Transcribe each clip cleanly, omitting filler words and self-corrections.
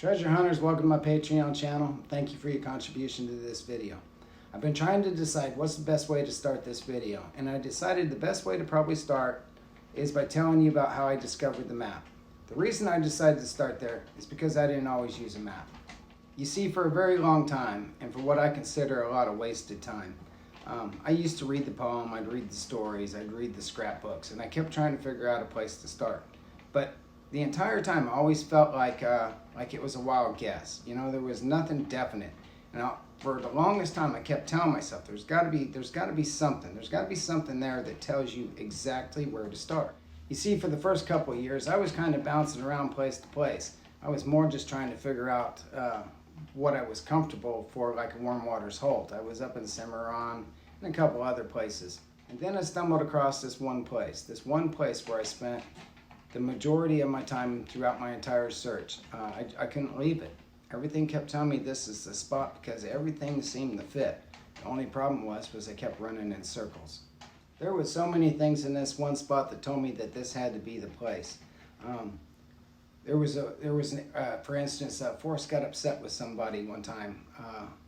Treasure hunters, welcome to my Patreon channel. Thank you for your contribution to this video. I've been trying to decide what's the best way to start this video, and I decided the best way to probably start is by telling you about how I discovered the map. The reason I decided to start there is because I didn't always use a map. You see, for a very long time, and for what I consider a lot of wasted time, I used to read the poem, I'd read the stories, I'd read the scrapbooks, and I kept trying to figure out a place to start. But the entire time I always felt like it was a wild guess. You know, there was nothing definite. And for the longest time I kept telling myself there's got to be something. There's got to be something there that tells you exactly where to start. You see, for the first couple of years I was kind of bouncing around place to place. I was more just trying to figure out what I was comfortable for, like a Warm Waters Holt. I was up in Cimarron and a couple other places. And then I stumbled across this one place where I spent the majority of my time throughout my entire search. I couldn't leave it. Everything kept telling me this is the spot because everything seemed to fit. The only problem was I kept running in circles. There was so many things in this one spot that told me that this had to be the place. For instance, Forrest got upset with somebody one time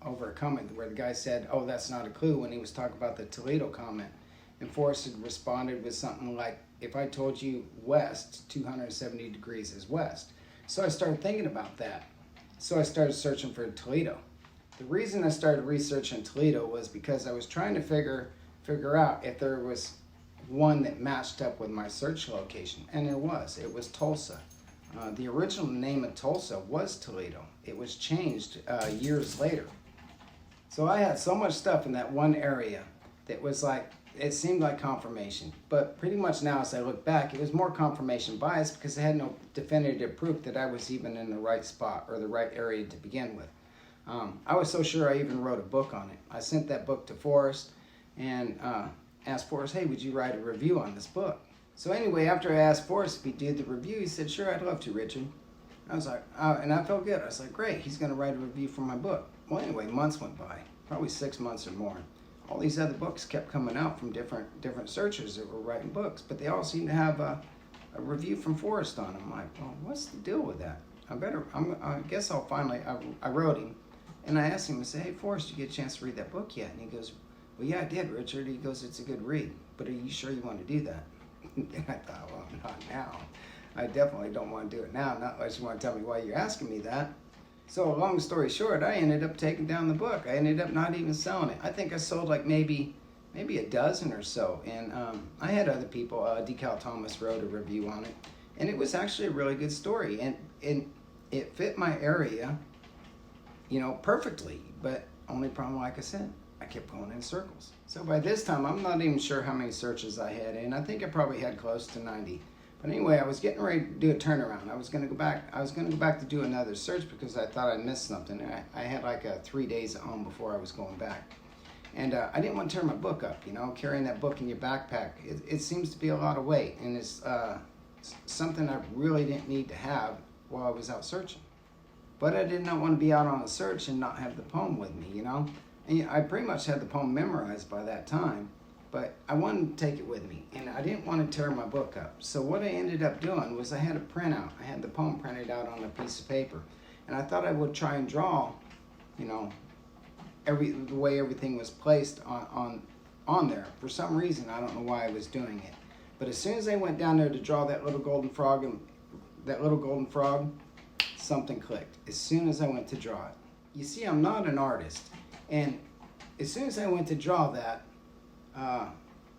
over a comment where the guy said, "Oh, that's not a clue," when he was talking about the Toledo comment. And Forrest had responded with something like, "If I told you west, 270 degrees is west." So I started thinking about that. So I started searching for Toledo. The reason I started researching Toledo was because I was trying to figure out if there was one that matched up with my search location. And it was Tulsa. The original name of Tulsa was Toledo. It was changed years later. So I had so much stuff in that one area that was like, it seemed like confirmation, but pretty much now as I look back, it was more confirmation bias because I had no definitive proof that I was even in the right spot or the right area to begin with. I was so sure I even wrote a book on it. I sent that book to Forrest and asked Forrest, "Hey, would you write a review on this book?" So anyway, after I asked Forrest if he did the review, he said, "Sure, I'd love to, Richard." I was like, and I felt good. I was like, great, he's going to write a review for my book. Well, anyway, months went by, probably 6 months or more. All these other books kept coming out from different searchers that were writing books, but they all seemed to have a review from Forrest on them. I'm like, well, what's the deal with that? I guess I'll finally, I wrote him, and I asked him, I said, "Hey, Forrest, did you get a chance to read that book yet?" And he goes, "Well, yeah, I did, Richard." He goes, "It's a good read, but are you sure you want to do that?" And I thought, well, not now. I definitely don't want to do it now, not unless you want to tell me why you're asking me that. So long story short, I ended up taking down the book. I ended up not even selling it. I think I sold like maybe a dozen or so. And I had other people, Decal Thomas wrote a review on it. And it was actually a really good story. And it fit my area, you know, perfectly. But only problem, like I said, I kept going in circles. So by this time, I'm not even sure how many searches I had. And I think I probably had close to 90. But anyway, I was getting ready to do a turnaround. I was going to go back to do another search because I thought I missed something. I had like 3 days at home before I was going back. And I didn't want to tear my book up, you know, carrying that book in your backpack. It seems to be a lot of weight, and it's something I really didn't need to have while I was out searching. But I did not want to be out on a search and not have the poem with me, you know. And I pretty much had the poem memorized by that time. But I wanted to take it with me, and I didn't want to tear my book up. So what I ended up doing was I had a printout. I had the poem printed out on a piece of paper. And I thought I would try and draw, you know, the way everything was placed on there. For some reason, I don't know why I was doing it. But as soon as I went down there to draw that little golden frog, something clicked. As soon as I went to draw it. You see, I'm not an artist. And as soon as I went to draw that,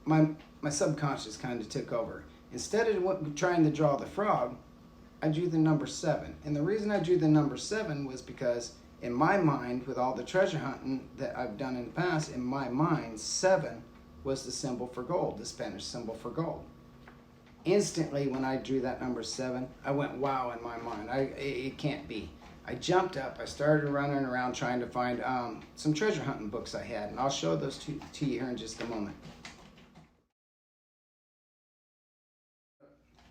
my subconscious kind of took over. Instead of trying to draw the frog, I drew the number 7. And the reason I drew the number 7 was because in my mind, with all the treasure hunting that I've done in the past, in my mind, 7 was the symbol for gold, the Spanish symbol for gold. Instantly, when I drew that number 7, I went, wow, in my mind. It can't be. I jumped up, I started running around trying to find some treasure hunting books I had, and I'll show those to you here in just a moment.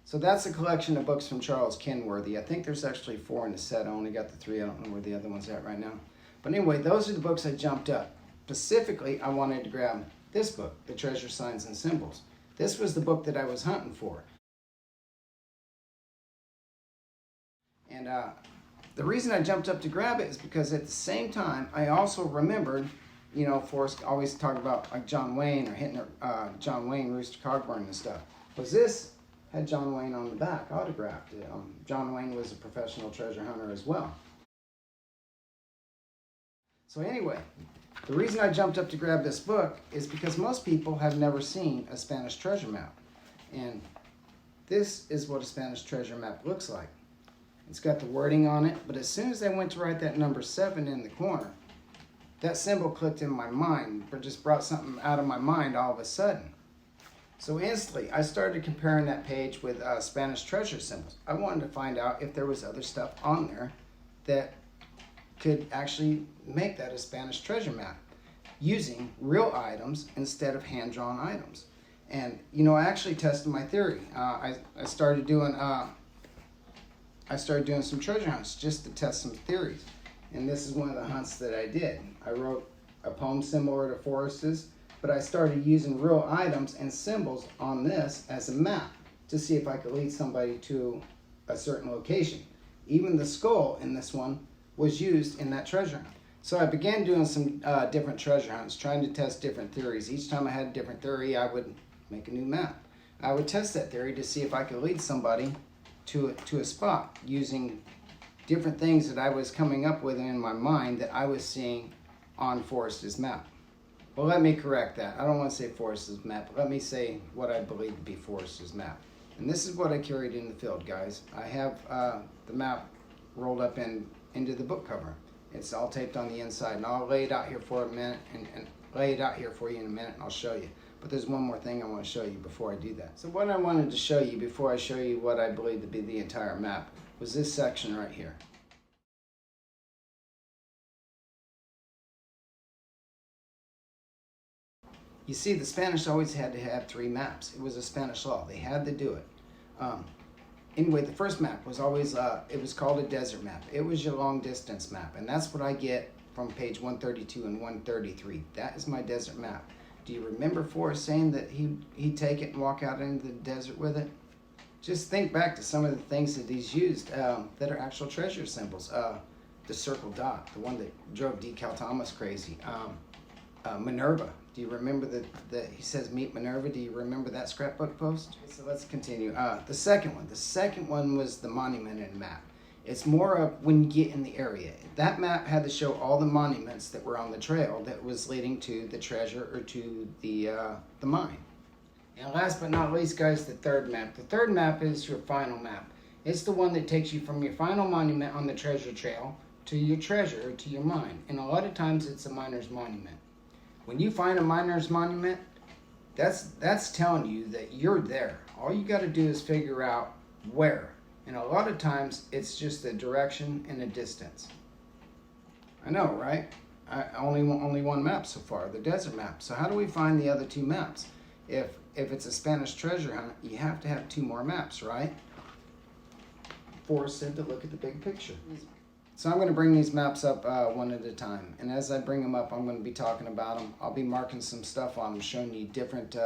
So that's a collection of books from Charles Kenworthy. I think there's actually 4 in the set. I only got the 3. I don't know where the other one's at right now. But anyway, those are the books I jumped up. Specifically, I wanted to grab this book, The Treasure Signs and Symbols. This was the book that I was hunting for. And The reason I jumped up to grab it is because at the same time, I also remembered, you know, Forrest always talked about like John Wayne or hitting John Wayne, Rooster Cogburn and stuff. Was this had John Wayne on the back, autographed. John Wayne was a professional treasure hunter as well. So anyway, the reason I jumped up to grab this book is because most people have never seen a Spanish treasure map. And this is what a Spanish treasure map looks like. It's got the wording on it, but as soon as I went to write that number 7 in the corner, that symbol clicked in my mind, or just brought something out of my mind all of a sudden. So instantly, I started comparing that page with Spanish treasure symbols. I wanted to find out if there was other stuff on there that could actually make that a Spanish treasure map using real items instead of hand-drawn items. And you know, I actually tested my theory. I started doing some treasure hunts just to test some theories. And this is one of the hunts that I did. I wrote a poem similar to Forrest's, but I started using real items and symbols on this as a map to see if I could lead somebody to a certain location. Even the skull in this one was used in that treasure hunt. So I began doing some different treasure hunts, trying to test different theories. Each time I had a different theory, I would make a new map. I would test that theory to see if I could lead somebody to a spot using different things that I was coming up with in my mind that I was seeing on Forrest's map. Well, let me correct that. I don't want to say Forrest's map, but let me say what I believe to be Forrest's map. And this is what I carried in the field, guys. I have the map rolled up into the book cover. It's all taped on the inside, and I'll lay it out here for a minute and lay it out here for you in a minute, and I'll show you. But there's one more thing I want to show you before I do that. So what I wanted to show you before I show you what I believe to be the entire map was this section right here. You see, the Spanish always had to have 3 maps. It was a Spanish law. They had to do it. Anyway, the first map was always, it was called a desert map. It was your long distance map. And that's what I get from page 132 and 133. That is my desert map. Do you remember Forrest saying that he'd take it and walk out into the desert with it? Just think back to some of the things that he's used that are actual treasure symbols. The circle dot, the one that drove DeCal Thomas crazy. Minerva. Do you remember that he says meet Minerva? Do you remember that scrapbook post? So let's continue. The second one was the monumented map. It's more of when you get in the area. That map had to show all the monuments that were on the trail that was leading to the treasure or to the mine. And last but not least, guys, the third map. The third map is your final map. It's the one that takes you from your final monument on the treasure trail to your treasure or to your mine. And a lot of times it's a miner's monument. When you find a miner's monument, that's telling you that you're there. All you got to do is figure out where. And a lot of times it's just a direction and a distance. I know, right? Only one map so far, the desert map. So how do we find the other 2 maps? If it's a Spanish treasure hunt, you have to have 2 more maps, right? Forrest said to look at the big picture. So I'm going to bring these maps up one at a time. And as I bring them up, I'm going to be talking about them. I'll be marking some stuff on them, showing you different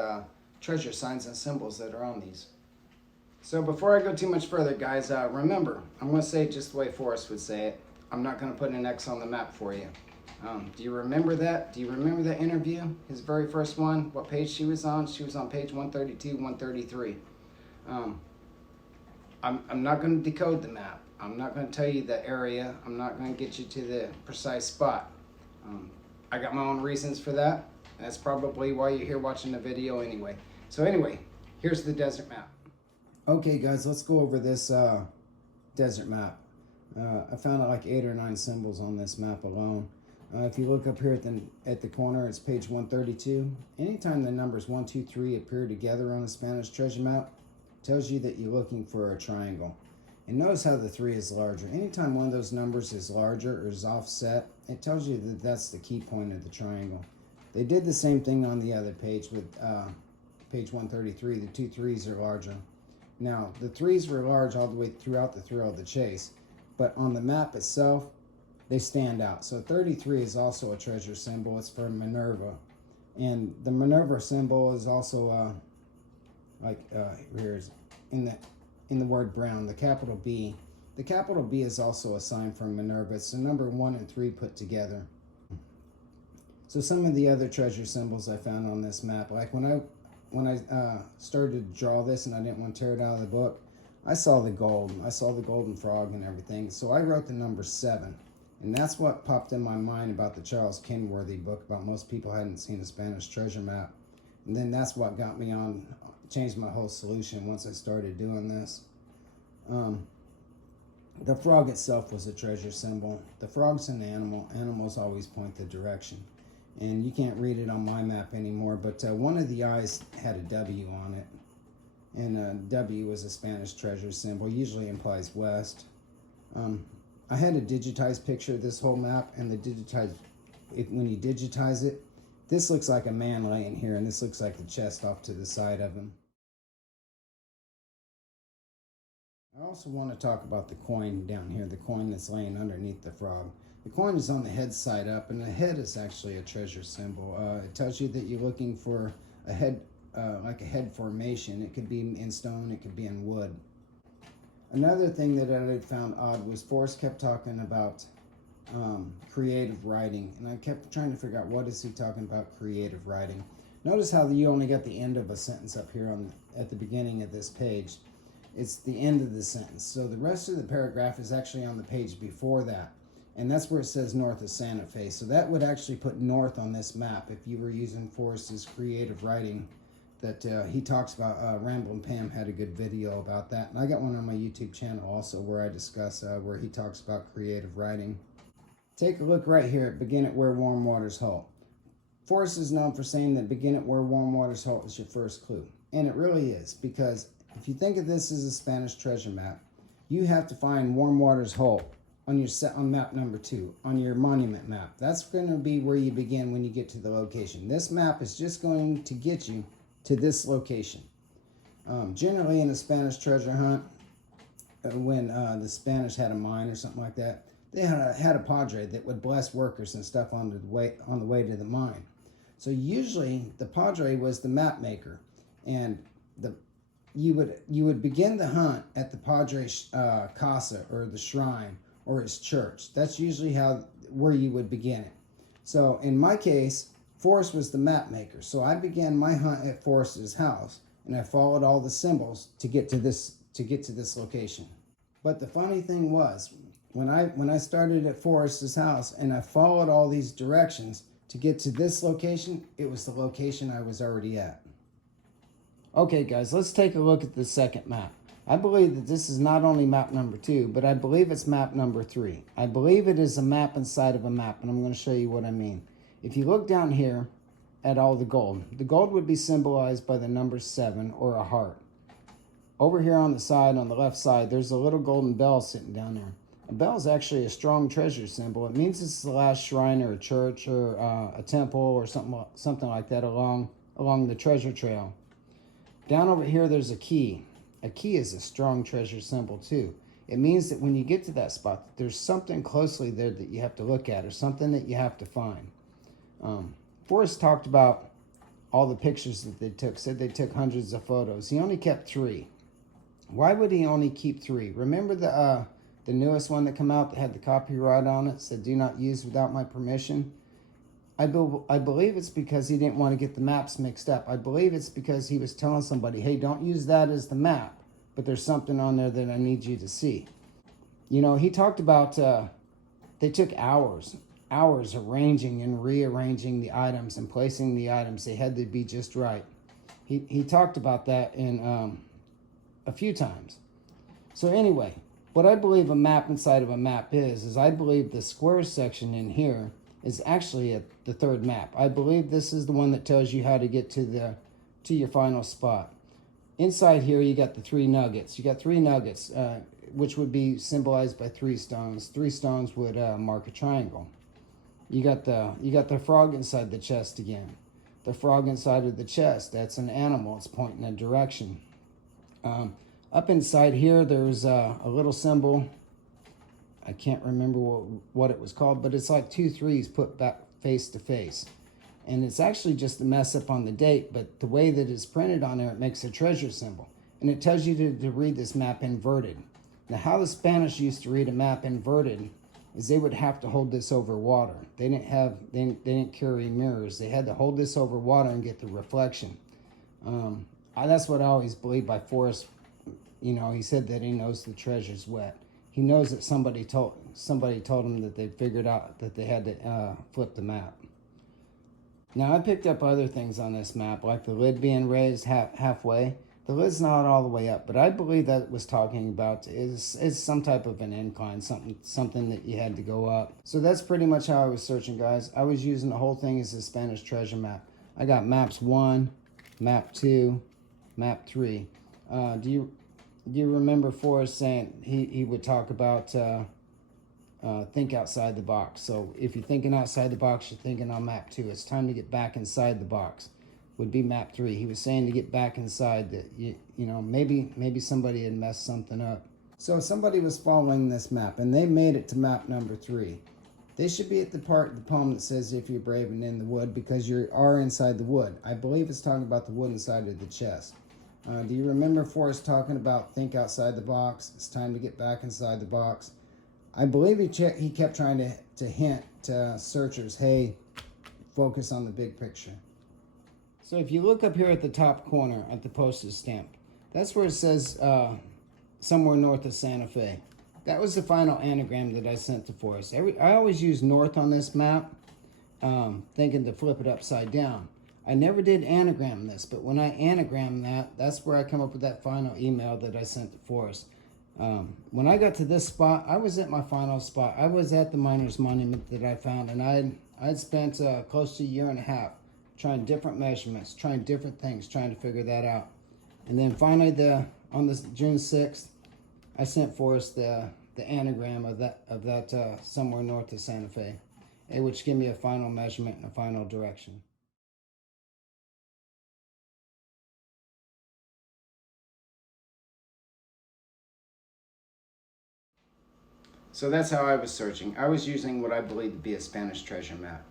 treasure signs and symbols that are on these. So before I go too much further, guys, remember, I'm going to say it just the way Forrest would say it. I'm not going to put an X on the map for you. Do you remember that? Do you remember that interview? His very first one? What page she was on? She was on page 132, 133. I'm not going to decode the map. I'm not going to tell you the area. I'm not going to get you to the precise spot. I got my own reasons for that. That's probably why you're here watching the video anyway. So anyway, here's the desert map. Okay guys, let's go over this desert map. I found like 8 or 9 symbols on this map alone. If you look up here at the corner, it's page 132. Anytime the numbers 1, 2, 3 appear together on a Spanish treasure map, it tells you that you're looking for a triangle. And notice how the 3 is larger. Anytime one of those numbers is larger or is offset, it tells you that that's the key point of the triangle. They did the same thing on the other page with page 133. The 2 3s are larger. Now, the 3s were large all the way throughout the thrill of the chase, but on the map itself, they stand out. So 33 is also a treasure symbol. It's for Minerva. And the Minerva symbol is also here's in the word brown. The capital B The capital B is also a sign from Minerva. It's the number 1 and 3 put together. So some of the other treasure symbols I found on this map, like when I started to draw this and I didn't want to tear it out of the book, I saw the gold. I saw the golden frog and everything. So I wrote the number 7. And that's what popped in my mind about the Charles Kenworthy book about most people hadn't seen a Spanish treasure map. And then that's what got me on, changed my whole solution once I started doing this. The frog itself was a treasure symbol. The frog's an animal. Animals always point the direction. And you can't read it on my map anymore, but one of the eyes had a W on it. And W was a Spanish treasure symbol, usually implies west. I had a digitized picture of this whole map, and when you digitize it, this looks like a man laying here, and this looks like the chest off to the side of him. I also want to talk about the coin down here, the coin that's laying underneath the frog. The coin is on the head side up, and the head is actually a treasure symbol. It tells you that you're looking for a head, like a head formation. It could be in stone, it could be in wood. Another thing that I had found odd was Forrest kept talking about creative writing, and I kept trying to figure out what is he talking about creative writing. Notice how you only got the end of a sentence up here at the beginning of this page. It's the end of the sentence. So the rest of the paragraph is actually on the page before that. And that's where it says north of Santa Fe. So that would actually put north on this map if you were using Forrest's creative writing that he talks about. Ramblin' Pam had a good video about that. And I got one on my YouTube channel also where I discuss where he talks about creative writing. Take a look right here at begin at where warm waters halt. Forrest is known for saying that begin at where warm waters halt is your first clue. And it really is, because if you think of this as a Spanish treasure map, you have to find warm waters halt on map number 2, on your monument map. That's going to be where you begin when you get to the location. This map is just going to get you to this location. Generally in a Spanish treasure hunt, when the Spanish had a mine or something like that, they had a padre that would bless workers and stuff on the way to the mine. So usually the padre was the map maker, and you would begin the hunt at the padre's casa, or the shrine, or his church. That's usually where you would begin it. So in my case, Forrest was the map maker. So I began my hunt at Forrest's house, and I followed all the symbols to get to this location. But the funny thing was, when I started at Forrest's house and I followed all these directions to get to this location, it was the location I was already at. Okay guys, let's take a look at the second map. I believe that this is not only map number 2, but I believe it's map number 3. I believe it is a map inside of a map, and I'm going to show you what I mean. If you look down here at all the gold would be symbolized by the number 7, or a heart. Over here on the side, on the left side, there's a little golden bell sitting down there. A bell is actually a strong treasure symbol. It means it's the last shrine or a church or a temple or something like that along the treasure trail. Down over here, there's a key. A key is a strong treasure symbol too. It means that when you get to that spot, there's something closely there that you have to look at, or something that you have to find. Forrest talked about all the pictures that they took, said they took hundreds of photos. He only kept 3. Why would he only keep 3? Remember the newest one that came out that had the copyright on it, said do not use without my permission? I believe it's because he didn't want to get the maps mixed up. I believe it's because he was telling somebody, hey, don't use that as the map, but there's something on there that I need you to see. You know, he talked about they took hours arranging and rearranging the items and placing the items. They had to be just right. He talked about that in a few times. So anyway, what I believe a map inside of a map is I believe the square section in here is actually the third map. I believe this is the one that tells you how to get to your final spot. Inside here, you got the 3 nuggets. You got 3 nuggets, which would be symbolized by 3 stones. 3 stones would mark a triangle. You got the frog inside the chest again. The frog inside of the chest, that's an animal. It's pointing a direction. Up inside here, there's a little symbol. I can't remember what it was called, but it's like 2 3s put back face to face. And it's actually just a mess up on the date, but the way that it's printed on there, it makes a treasure symbol. And it tells you to read this map inverted. Now, how the Spanish used to read a map inverted is they would have to hold this over water. They didn't carry mirrors. They had to hold this over water and get the reflection. That's what I always believed by Forrest. You know, he said that he knows the treasure's wet. He knows that somebody told him that they figured out that they had to flip the map. Now, I picked up other things on this map, like the lid being raised halfway. The lid's not all the way up, but I believe that was talking about is some type of an incline, something that you had to go up. So that's pretty much how I was searching, guys. I was using the whole thing as a Spanish treasure map. I got maps 1, map 2, map 3. Do you remember Forrest saying he would talk about think outside the box? So if you're thinking outside the box, you're thinking on map 2. It's time to get back inside the box. Would be map 3. He was saying to get back inside, that you know, maybe somebody had messed something up. So if somebody was following this map and they made it to map number 3, they should be at the part of the poem that says if you're brave and in the wood, because you are inside the wood. I believe it's talking about the wooden side of the chest. Do you remember Forrest talking about think outside the box? It's time to get back inside the box. I believe he kept trying to hint to searchers, hey, focus on the big picture. So if you look up here at the top corner at the postage stamp, that's where it says somewhere north of Santa Fe. That was the final anagram that I sent to Forrest. I always use north on this map, thinking to flip it upside down. I never did anagram this, but when I anagram that, that's where I come up with that final email that I sent to Forrest. When I got to this spot, I was at my final spot. I was at the Miners Monument that I found, and I'd spent close to a year and a half trying different measurements, trying different things, trying to figure that out. And then finally, on this June 6th, I sent Forrest the anagram of that somewhere north of Santa Fe, which gave me a final measurement and a final direction. So that's how I was searching. I was using what I believe to be a Spanish treasure map.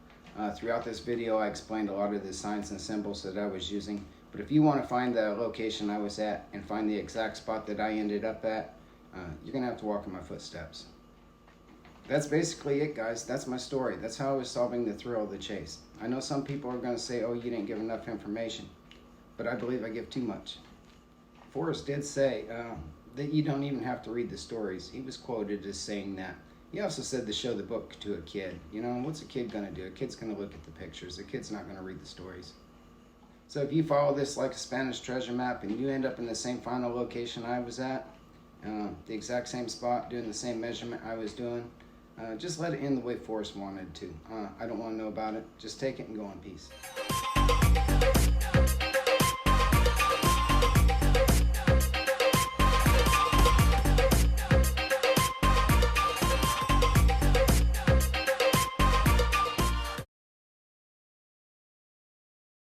Throughout this video, I explained a lot of the signs and symbols that I was using. But if you want to find the location I was at and find the exact spot that I ended up at, you're going to have to walk in my footsteps. That's basically it, guys. That's my story. That's how I was solving the thrill of the chase. I know some people are going to say, oh, you didn't give enough information. But I believe I give too much. Forrest did say that you don't even have to read the stories. He was quoted as saying that. He also said to show the book to a kid. You know, what's a kid going to do? A kid's going to look at the pictures. A kid's not going to read the stories. So if you follow this like a Spanish treasure map and you end up in the same final location I was at, the exact same spot, doing the same measurement I was doing, just let it end the way Forrest wanted to. I don't want to know about it. Just take it and go in peace.